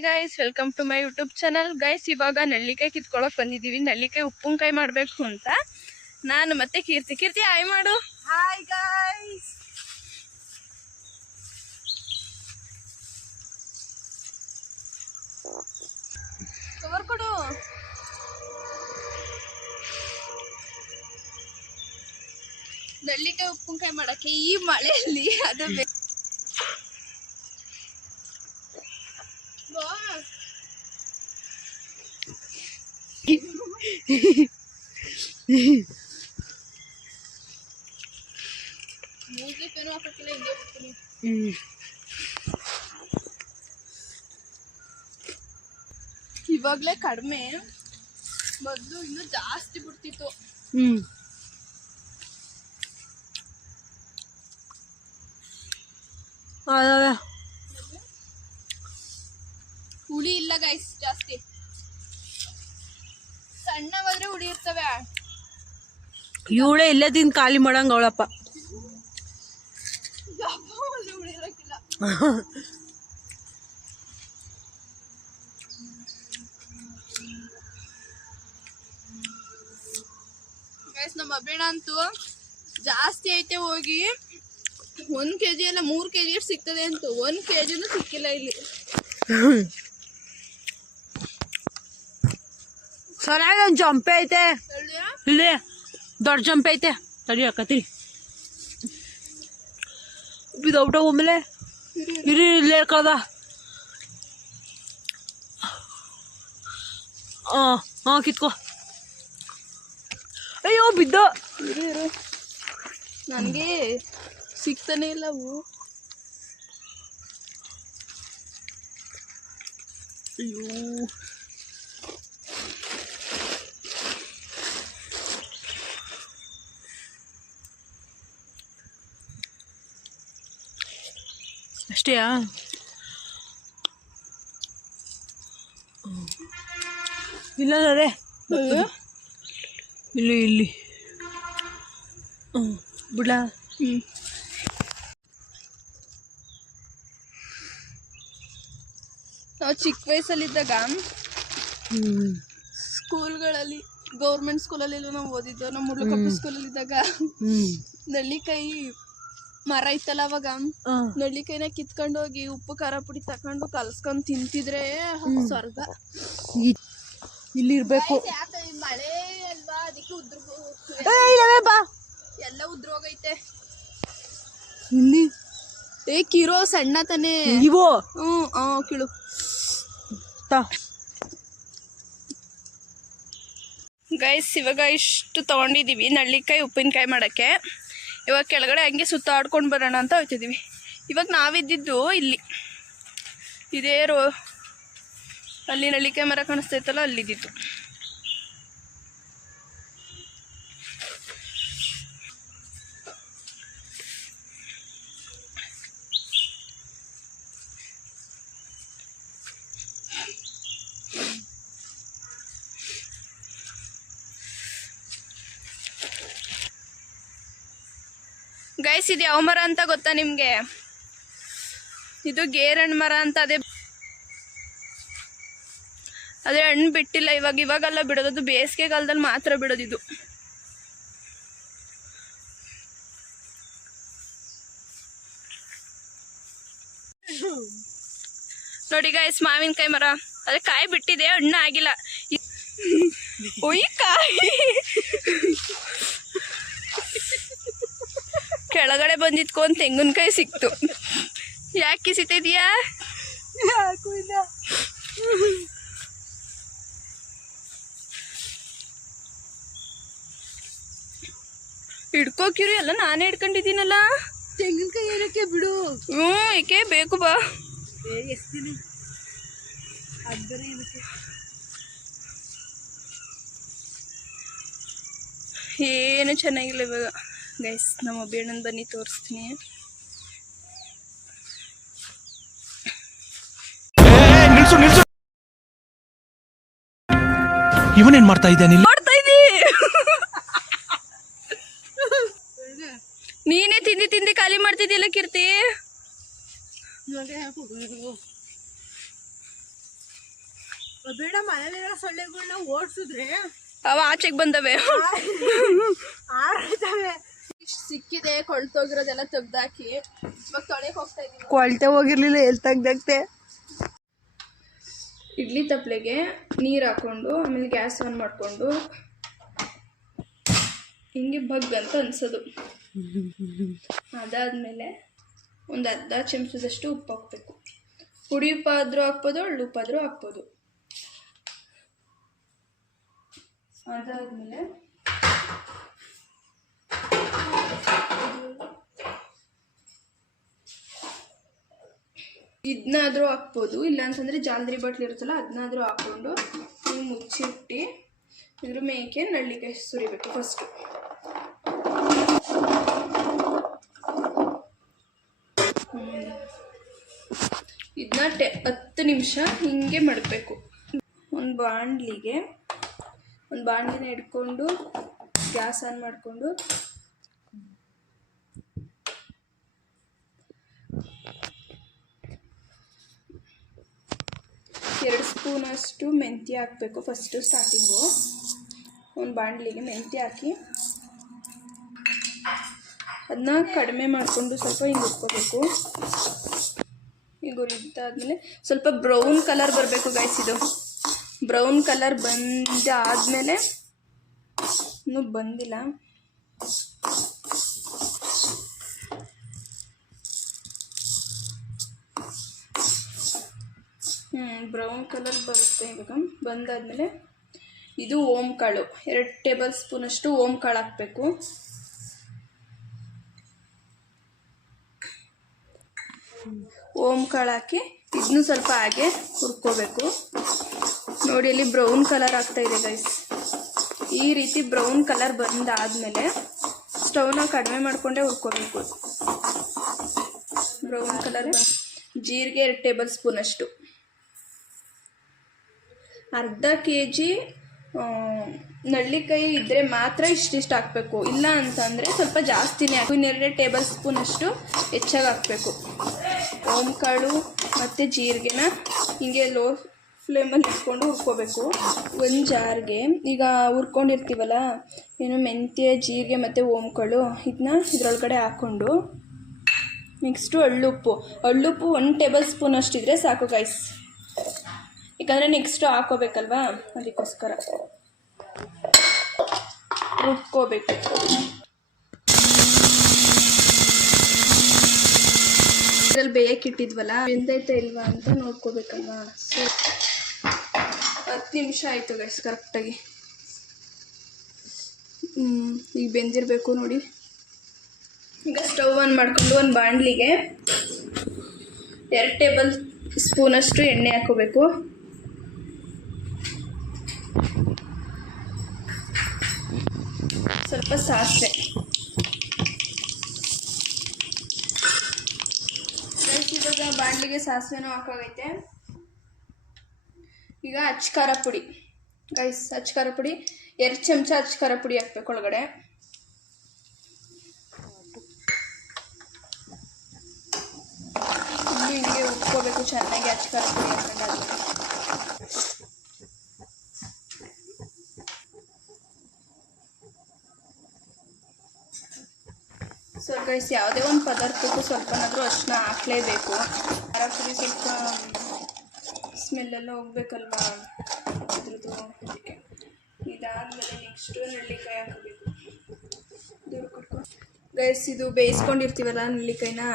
Guys welcome to my YouTube channel guys ಇವಾಗ ನಳ್ಳಿಕಾಯಿ ಕಿತ್ಕೊಳಕ್ ಬಂದಿದೀವಿ. ನಳ್ಳಿಕಾಯಿ ಉಪ್ಪಿನಕಾಯಿ ಮಾಡ್ಬೇಕು ಅಂತ. ನಾನು ಮತ್ತೆ ಕೀರ್ತಿ. ಕೀರ್ತಿ ಹಾಯ್ ಮಾಡು. ಹಾಯ್ ಗೈಸ್ ಕೊಡು. ನಳ್ಳಿಕಾಯಿ ಉಪ್ಪಿನಕಾಯಿ ಮಾಡಕ್ಕೆ ಈ ಮಳೆಯಲ್ಲಿ ಅದು ಬೇ- ಬಾ. Music ಏನೂ ಹಾಕಕ್ಕಿಲ್ಲ, ಹಿಂಗೆ ಬಿಡ್ತೀನಿ. ಇವಾಗ್ಲೇ ಕಡಿಮೆ. ಮೊದ್ಲು ಇನ್ನು ಜಾಸ್ತಿ ಬಿಡ್ತಿತ್ತು. ಹ್ಮ್. ಅದೇ ಹುಳಿ ಇಲ್ಲ ಗೈಸ್ ಜಾಸ್ತಿ ಸಣ್ಣವಾದ್ರೆ ಉಳಿಯಿರ್ತವೆ ಇವಳೆ ಇಲ್ಲದಿನ ಖಾಲಿ ಮಾಡಂಗ ಅವಳಪ್ಪ. ನಮ್ಮ ಅಬೇಣ ಅಂತೂ ಜಾಸ್ತಿ ಐತೆ ಹೋಗಿ ಒಂದ್ ಕೆಜಿ ಅಲ್ಲ ಮೂರ್ ಕೆಜಿ ಸಿಗ್ತದೆ ಅಂತೂ ಒಂದ್ ಕೆಜಿನೂ ಸಿಕ್ಕಿಲ್ಲ ಇಲ್ಲಿ. ಸರಿಯಾಗಿ ಒಂದು ಜಂಪೆ ಐತೆ. ಇಲ್ಲೇ ದೊಡ್ಡ ಜಂಪೆ ಐತೆ. ತಡಿ ಹಾಕತ್ತೀರಿ ಬಿದೌಟ ಒಮ್ಮೆಲೆ ಇರಿ ಇಲ್ಲೇ ಕಳ್ದ. ಹಾಂ ಹಾಂ ಕಿತ್ಕೋ. ಅಯ್ಯೋ ಬಿದ್ದ. ನನಗೆ ಸಿಗ್ತಾನೆ ಇಲ್ಲ ಅವು. ಅಯ್ಯೋ. ಅಷ್ಟೇಯಾ ಇಲ್ಲ ಅದೇ ಇಲ್ಲಿ ಇಲ್ಲಿ ಹ್ಞೂ ಬಿಡ್ಲಾ ಹ್ಮ್ ನಾವು ಚಿಕ್ಕ ವಯಸ್ಸಲ್ಲಿದ್ದಾಗ ಸ್ಕೂಲ್ಗಳಲ್ಲಿ ಗೌರ್ಮೆಂಟ್ ಸ್ಕೂಲಲ್ಲಿ ನಾವು ಓದಿದ್ದು ನಮ್ಮ ಮುಳ್ಳುಕಪ್ಪಿ ಸ್ಕೂಲಲ್ಲಿದ್ದಾಗ ನಳ್ಳಿಕಾಯಿ ಮರ ಇತ್ತಲ್ಲ ಅವಾಗ? ನಳ್ಳಿಕಾಯಿನ ಕಿತ್ಕೊಂಡು ಹೋಗಿ ಉಪ್ಪು ಖಾರ ಪುಡಿ ತಕೊಂಡು ಕಲ್ಸ್ಕೊಂಡ್ ತಿಂತಿದ್ರೆ ಸ್ವರ್ಗ. ಇಲ್ಲಿ ಇರಬೇಕು. ಮಳೆ ಅಲ್ವಾ? ಅದಕ್ಕೆ ಉದ್ರ ಬಾ. ಎಲ್ಲ ಉದ್ರೋಗೈತೆ ಇಲ್ಲಿ? ಏ ಕಿರೋ ಸಣ್ಣ ತಾನೆ. ಇವು? ಹ್ಮ್ ಆ ಕಿಳು. ತಾ. ಗೈಸ್ ಇವಾಗ ಇಷ್ಟು ತಗೊಂಡಿದೀವಿ ನಳ್ಳಿಕಾಯಿ ಉಪ್ಪಿನಕಾಯಿ ಮಾಡಕ್ಕೆ. ಇವಾಗ ಕೆಳಗಡೆ ಹಂಗೆ ಸುತ್ತಾಡ್ಕೊಂಡು ಬರೋಣ ಅಂತ ಹೋಗ್ತಿದ್ದೀವಿ ಇವಾಗ ನಾವಿದ್ದಿದ್ದು ಇಲ್ಲಿ. ಇದೇ ರೋ ಅಲ್ಲಿ ನಳಿಕೆ ಮರ ಕಾಣಿಸ್ತೈತಲ್ಲ ಅಲ್ಲಿದ್ದಿತ್ತು ಗೈಸ್ ಇದು ಯಾವ ಮರ ಅಂತ ಗೊತ್ತಾ ನಿಮಗೆ? ಇದು ಗೇರಣ್ಣ ಮರ ಅಂತ ಅದೇ ಅದೇ ಹಣ್ಣು ಬಿಟ್ಟಿಲ್ಲ ಇವಾಗ ಇವಾಗೆಲ್ಲ ಬಿಡೋದು ಅದು ಬೇಸಿಗೆ ಕಾಲದಲ್ಲಿ ಮಾತ್ರ ಬಿಡೋದಿದು ಇದು. ನೋಡಿ ಗೈಸ್ ಮಾವಿನಕಾಯಿ ಮರ. ಅದೇ ಕಾಯಿ ಬಿಟ್ಟಿದೆ ಹಣ್ಣು ಆಗಿಲ್ಲ. ಕಾಯಿ. ಕೆಳಗಡೆ ಬಂದಿದ್ಕೊಂಡ್ ತೆಂಗಿನಕಾಯಿ ಸಿಕ್ತು. ಯಾಕೆ ಕಿಸಿತಿದ್ಯಾ ಯಾಕೂ ಇಲ್ಲ. ಹಿಡ್ಕೋಕಿರಿ ಎಲ್ಲ ನಾನೇ ಹಿಡ್ಕೊಂಡಿದ್ದೀನಲ್ಲ? ತೆಂಗಿನಕಾಯಿ ಏನಕ್ಕೆ ಬಿಡು. ಹ್ಞೂ ಏಕೆ? ಬೇಕು ಬಾ. ಎಸ್ತೀನಿ ಏನು ಚೆನ್ನಾಗಿಲ್ಲ ಇವಾಗ. ಗೈಸ್ ನಮ್ಮ ಅಭಿಯಣ್ಣನ ಬನ್ನಿ ತೋರಿಸ್ತೀನಿ. ನಿಲ್ಸು ನಿಲ್ಸು. ಇವನೇನ್ ಮಾಡ್ತಾ ಇದ್ದಾನೆ ಮಾಡ್ತಾ ಇದ್ದೀ ನೀನೇ ತಿಂದಿ ತಿಂದಿ ಖಾಲಿ ಮಾಡ್ತಿದ್ದಿಲ್ಲ ಕೀರ್ತಿ? ಬೇಡ ಮನೇಲಿರೋ ಸೊಳ್ಳೆಗಳನ್ನ ಓಡಿಸಿದ್ರೆ ಅವ ಆಚೆಗೆ ಬಂದವೆ. ಆಡ್ತವೆ ಸಿಕ್ಕಿದೆ ಕೊಳ್ತೋಗಿರೋದೆಲ್ಲ ತೆಗ್ದಾಕಿ. ಇವಾಗ ತೊಳೆಯಕ್ಕೆ ಹೋಗ್ತಾ ಇದ್ದೀನಿ ಕೊಳ್ತೆ ಹೋಗಿರ್ಲಿಲ್ಲ ಎಲ್ಲಿ ತೆಗ್ದಾಕ್ತೆ. ಇಡ್ಲಿ ತಪ್ಲೆಗೆ ನೀರು ಹಾಕೊಂಡು ಆಮೇಲೆ ಗ್ಯಾಸ್ ಆನ್ ಮಾಡಿಕೊಂಡು. ಹಿಂಗೆ ಬಗ್ ಅಂತ ಅನ್ಸೋದು. ಅದಾದಮೇಲೆ ಒಂದು ಅರ್ಧ ಚಮಚದಷ್ಟು ಉಪ್ಪು ಹಾಕ್ಬೇಕು. ಪುಡಿ ಉಪ್ಪಾದರೂ ಹಾಕ್ಬೋದು ಒಳ್ಳೆ ಉಪ್ಪಾದರೂ ಹಾಕ್ಬೋದು. ಅದಾದಮೇಲೆ ಇದನ್ನಾದ್ರೂ ಹಾಕ್ಬೋದು. ಇಲ್ಲ ಅಂತಂದರೆ ಜಾಲ್ರಿ ಬಾಟ್ಲಿ ಇರುತ್ತಲ್ಲ ಅದನ್ನಾದರೂ ಹಾಕ್ಕೊಂಡು ಹಿಂಗೆ ಮುಚ್ಚಿಟ್ಟು ಇದ್ರ ಮೇಕೆ ನಳ್ಳಿಕಾಯಿ ಸುರಿಬೇಕು ಫಸ್ಟು ಇದನ್ನ ಟೆ, ಹತ್ತು ನಿಮಿಷ ಹಿಂಗೆ ಮಾಡಬೇಕು ಒಂದು ಬಾಣಲಿಗೆ, ಒಂದು ಬಾಣಲಿನ ಇಟ್ಕೊಂಡು ಗ್ಯಾಸ್ ಆನ್ ಮಾಡಿಕೊಂಡು ಎರಡು ಸ್ಪೂನಷ್ಟು ಮೆಂತ್ಯ ಹಾಕಬೇಕು ಫಸ್ಟು ಸ್ಟಾರ್ಟಿಂಗು ಒಂದು ಬಾಣಲಿಗೆ ಮೆಂತ್ಯ ಹಾಕಿ. ಅದನ್ನ ಕಡಿಮೆ ಮಾಡಿಕೊಂಡು ಸ್ವಲ್ಪ ಹಿಂಗೆ ಉಟ್ಕೋಬೇಕು. ಈಗ ಹುರಿದಾದ್ಮೇಲೆ ಸ್ವಲ್ಪ ಬ್ರೌನ್ ಕಲರ್ ಬರಬೇಕು ಗೈಸ್ ಇದು. ಬ್ರೌನ್ ಕಲರ್ ಬಂದಾದಮೇಲೆ ಇನ್ನೂ ಬಂದಿಲ್ಲ. ಬ್ರೌನ್ ಕಲರ್ ಬರುತ್ತೆ ಇವಾಗ ಬಂದಾದಮೇಲೆ ಇದು ಓಮ್ ಕಾಳು. ಎರಡು ಟೇಬಲ್ ಸ್ಪೂನಷ್ಟು ಓಮ್ ಕಾಳು ಹಾಕಬೇಕು. ಓಮ್ ಕಾಳು ಹಾಕಿ ಇದನ್ನು ಸ್ವಲ್ಪ ಹಾಗೆ ಹುರ್ಕೋಬೇಕು. ನೋಡಿ ಅಲ್ಲಿ ಬ್ರೌನ್ ಕಲರ್ ಆಗ್ತಾ ಇದೆ ಗೈಸ್ ಈ ರೀತಿ ಬ್ರೌನ್ ಕಲರ್ ಬಂದಾದಮೇಲೆ ಸ್ಟೌನ ಕಡಿಮೆ ಮಾಡಿಕೊಂಡೆ ಹುರ್ಕೋಬೇಕು. ಬ್ರೌನ್ ಕಲರ್ ಜೀರಿಗೆ ಎರಡು ಟೇಬಲ್ ಸ್ಪೂನಷ್ಟು ಅರ್ಧ ಕೆ ಜಿ ನಳ್ಳಿಕಾಯಿ ಇದ್ದರೆ ಮಾತ್ರ ಇಷ್ಟಿಷ್ಟು ಹಾಕಬೇಕು. ಇಲ್ಲ ಅಂತಂದರೆ ಸ್ವಲ್ಪ ಜಾಸ್ತಿನೇ ಹಾಕಿ ಇನ್ನೆರಡು ಟೇಬಲ್ ಸ್ಪೂನಷ್ಟು ಹೆಚ್ಚಾಗಿ ಹಾಕಬೇಕು. ಓಂಕಾಳು ಮತ್ತು ಜೀರಿಗೆನ ಹಿಂಗೆ ಲೋ ಫ್ಲೇಮಲ್ಲಿ ಇಟ್ಕೊಂಡು ಹುರ್ಕೋಬೇಕು. ಒಂದು ಜಾರ್ಗೆ ಈಗ ಹುರ್ಕೊಂಡಿರ್ತೀವಲ್ಲ, ಏನು ಮೆಂತ್ಯ, ಜೀರಿಗೆ ಮತ್ತು ಓಂಕಾಳು ಇದನ್ನ ಇದ್ರೊಳಗಡೆ ಹಾಕ್ಕೊಂಡು ನೆಕ್ಸ್ಟು ಅಳ್ಳುಪ್ಪು. ಅಳ್ಳುಪ್ಪು ಒಂದು ಟೇಬಲ್ ಸ್ಪೂನ್ ಅಷ್ಟಿದ್ರೆ ಸಾಕು ಗೈಸ್ ಯಾಕಂದರೆ ನೆಕ್ಸ್ಟು ಹಾಕೋಬೇಕಲ್ವಾ? ಅದಕ್ಕೋಸ್ಕರ. ರುಬ್ಕೋಬೇಕು. ಇದ್ರಲ್ಲಿ ಬೇಯಕ್ಕಿಟ್ಟಿದ್ವಲ್ಲ ಬೆಂದೈತೆ ಇಲ್ವಾ ಅಂತ ನೋಡ್ಕೋಬೇಕಲ್ವಾ? ಸೊ ಹತ್ತು ನಿಮಿಷ ಆಯಿತು ಗೈಸ್ ಕರೆಕ್ಟಾಗಿ ಈಗ ಬೆಂದಿರಬೇಕು ನೋಡಿ. ಈಗ ಸ್ಟವ್ ಆನ್ ಮಾಡಿಕೊಂಡು ಒಂದು ಬಾಣಲಿಗೆ ಎರಡು ಟೇಬಲ್ ಸ್ಪೂನಷ್ಟು ಎಣ್ಣೆ ಹಾಕೋಬೇಕು. ಸ್ವಲ್ಪ ಸಾಸಿವೆ. ಇವಾಗ ಬಾಣಲಿಗೆ ಸಾಸಿವೆನೂ ಹಾಕೋಗೈತೆ. ಈಗ ಅಚ್ಕಾರ ಪುಡಿ. ಗೈಸ್ ಅಚ್ಕಾರ ಪುಡಿ. ಎರಡು ಚಮಚ ಅಚ್ಕಾರ ಪುಡಿ ಹಾಕ್ಬೇಕು ಒಳಗಡೆ. ಹಿಂಗೆ ಹಿಂಗೆ ಉಪ್ಕೋಬೇಕು ಚೆನ್ನಾಗಿ ಅಚ್ಕಾರ ಪುಡಿ ಹಾಕೊಂಡಾದ್ಮೇಲೆ. ಗೈಸ್ ಯಾವುದೇ ಒಂದು ಪದಾರ್ಥಕ್ಕೂ ಸ್ವಲ್ಪನಾದರೂ ಅಷ್ಟನ್ನ ಹಾಕಲೇಬೇಕು. ಖಾರ ಸ್ವಲ್ಪ ಸ್ಮೆಲ್ಲೆಲ್ಲ ಹೋಗ್ಬೇಕಲ್ವಾ? ಅದ್ರದ್ದು ಅದಕ್ಕೆ ಇದಾದಮೇಲೆ ನೆಕ್ಸ್ಟು ನೆಲ್ಲಿಕಾಯಿ ಹಾಕಬೇಕು. ಗೈಸ್ ಇದು ಬೇಯಿಸ್ಕೊಂಡಿರ್ತೀವಲ್ಲ ನೆಲ್ಲಿಕಾಯಿನ?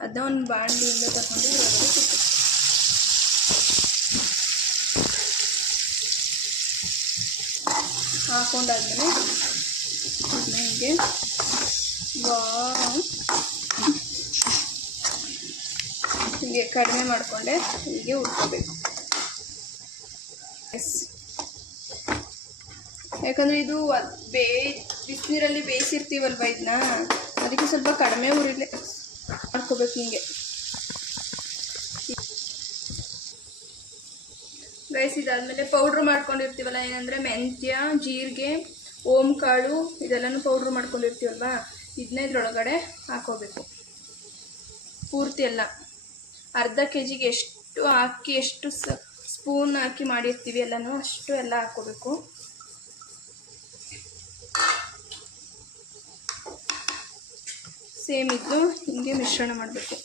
ಅದನ್ನ ಒಂದು ಬಾಣಲಿಯಿಂದ ತಗೊಂಡು. ಹಾಕೊಂಡಾದ್ಮೇಲೆ ಹೀಗೆ ಹೀಗೆ ಕಡಿಮೆ ಮಾಡಿಕೊಂಡೆ, ಹೀಗೆ ಉಟ್ಕೋಬೇಕು ಎಸ್ ಯಾಕಂದರೆ ಇದು ಬೇ, ಬಿಸಿನೀರಲ್ಲಿ ಬೇಯಿಸಿರ್ತೀವಲ್ವ ಇದನ್ನ ಅದಕ್ಕೆ ಸ್ವಲ್ಪ ಕಡಿಮೆ ಉರಿಲೆ ಮಾಡ್ಕೋಬೇಕು ಹಿಂಗೆ. ಇದಾದಮೇಲೆ ಪೌಡ್ರ್ ಮಾಡ್ಕೊಂಡಿರ್ತೀವಲ್ಲ, ಏನಂದರೆ ಮೆಂತ್ಯ, ಜೀರಿಗೆ ಓಮ್ ಕಾಳು ಇದೆಲ್ಲನೂ ಪೌಡ್ರ್ ಮಾಡ್ಕೊಂಡಿರ್ತೀವಲ್ವ? ಇದನ್ನ ಇದರೊಳಗಡೆ ಹಾಕೋಬೇಕು. ಪೂರ್ತಿ ಎಲ್ಲ. ಅರ್ಧ ಕೆ ಜಿಗೆ ಎಷ್ಟು ಹಾಕಿ, ಎಷ್ಟು ಸ್ಪೂನ್ ಹಾಕಿ ಮಾಡಿರ್ತೀವಿ ಎಲ್ಲನೂ ಅಷ್ಟು ಎಲ್ಲ ಹಾಕೋಬೇಕು. ಸೇಮ್ ಇದ್ದು ಹಿಂಗೆ ಮಿಶ್ರಣ ಮಾಡಬೇಕು.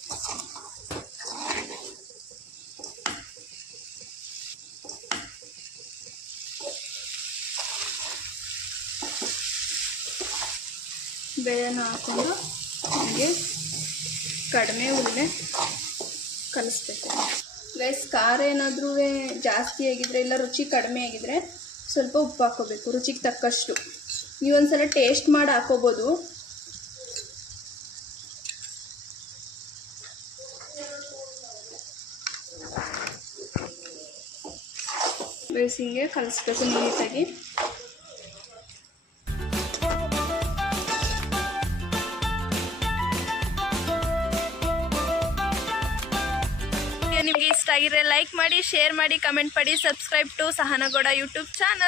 ಬೇಳೆನ ಹಾಕೊಂಡು ನಮಗೆ ಕಡಿಮೆ ಉಳ್ಳೆ ಕಲಿಸ್ಬೇಕು. ಗೈಸ್ ಖಾರ ಏನಾದರೂ ಜಾಸ್ತಿ ಆಗಿದ್ರೆ ಇಲ್ಲ ರುಚಿ ಕಡಿಮೆ ಆಗಿದ್ರೆ ಸ್ವಲ್ಪ ಉಪ್ಪು ಹಾಕೋಬೇಕು ರುಚಿಗೆ ತಕ್ಕಷ್ಟು. ನೀವು ಒಂದ್ಸಲ ಟೇಸ್ಟ್ ಮಾಡಿ ಹಾಕೋಬೋದು ಬೇಸಿಗೆ ಕಲಿಸ್ಬೇಕು ನೀಟಾಗಿ. ಆಗಿದ್ರೆ ಲೈಕ್ ಮಾಡಿ ಶೇರ್ ಮಾಡಿ ಕಮೆಂಟ್ ಮಾಡಿ subscribe to Sahana Gowda YouTube channel